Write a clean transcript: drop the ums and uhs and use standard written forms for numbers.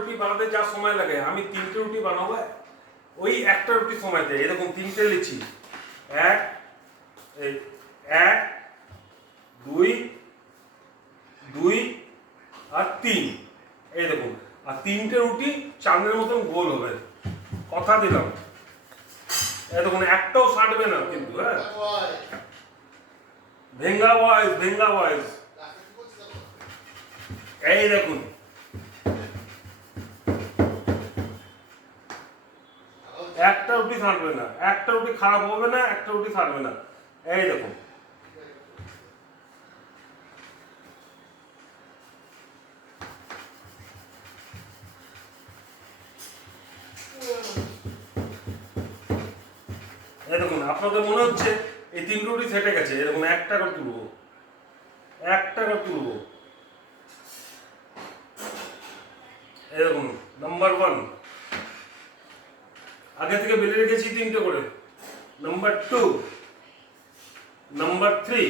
রুটি বানাতে যা সময় লাগে আমি 3টে রুটি বানাবো ওই একটা রুটি সময়তে এরকম 3টে লিখছি। 1 1 2 2 আর 3, এই দেখুন। আর 3টে রুটি চাঁদের মতন গোল হবে, কথা দিলাম। এই দেখুন একটাও ছাড়বে না কিন্তু। হ্যাঁ, ভেঙ্গা ভয়েস। এই দেখুন একটা রুটি ছাড়বে না, একটা রুটি খারাপ হবে না, একটা রুটি ছাড়বে না। এই দেখুন এই দেখুন আপনাদের মনে হচ্ছে এই 3 রুটি সেটে গেছে। এরকম একটা করে তুলবো, একটা করে তুলবো। এরকম নাম্বার 1 আগে থেকে বেলে রেখেছি 3টে করে। Number 2, number 3